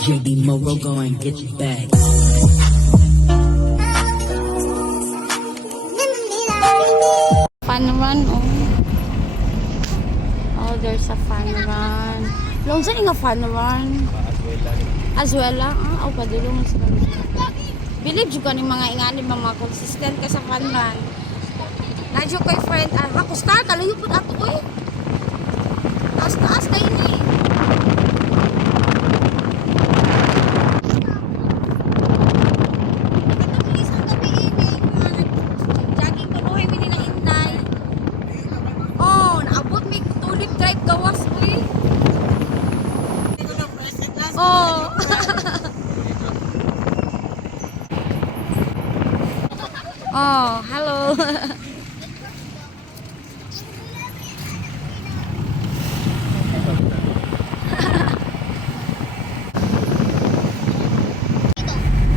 JB Moro, go and get your bag. Fun run, oh. Oh, there's a fun run. Long saan nga fun run? Azuela. Ah, oh, padulong sila. Believe juga ni mga ingani mga consistent ka sa fun run. Nadyo kay friend, ako star, kaluyo po ato ko eh. Taas kayo ni. Oh, hello.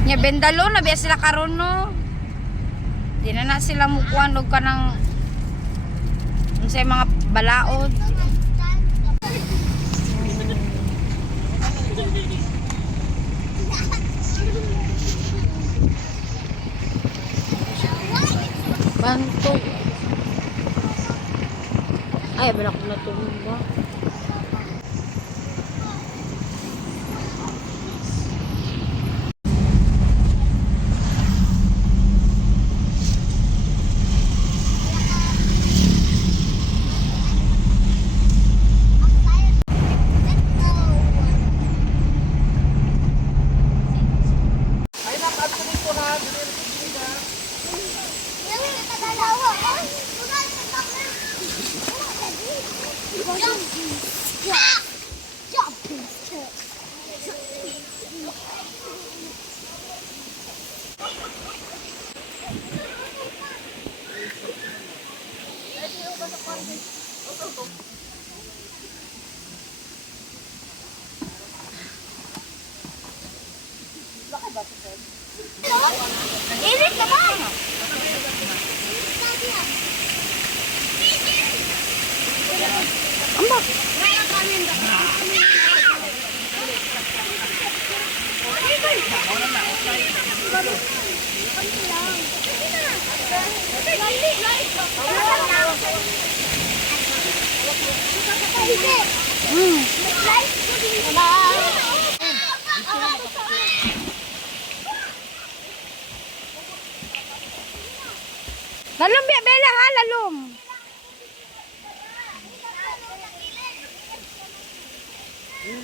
Nya bendalo na biya sila karon no. Di na sila mukuan og kanang unsay mga balaod. Bantog. Ay, balak na tumba. Irit ka ba? Ambak. Lalom biya bela ha lalom.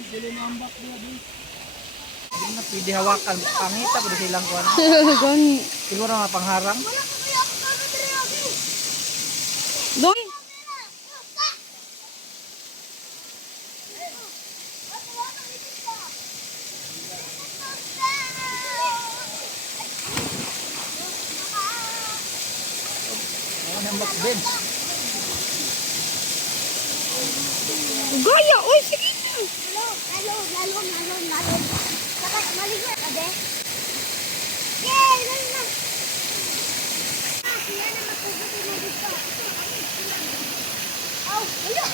Dili na ambak dia di. Dili na pwede hawakan. Pangita pa silang kuan. Gani. Siguro nga pangharang. Doy. Ano ambak bench. Gaya, oy sige. Lalo. Saka maligo ka de. Yay, lalo na. Yan na magpuputi na dito. Oh, ayo.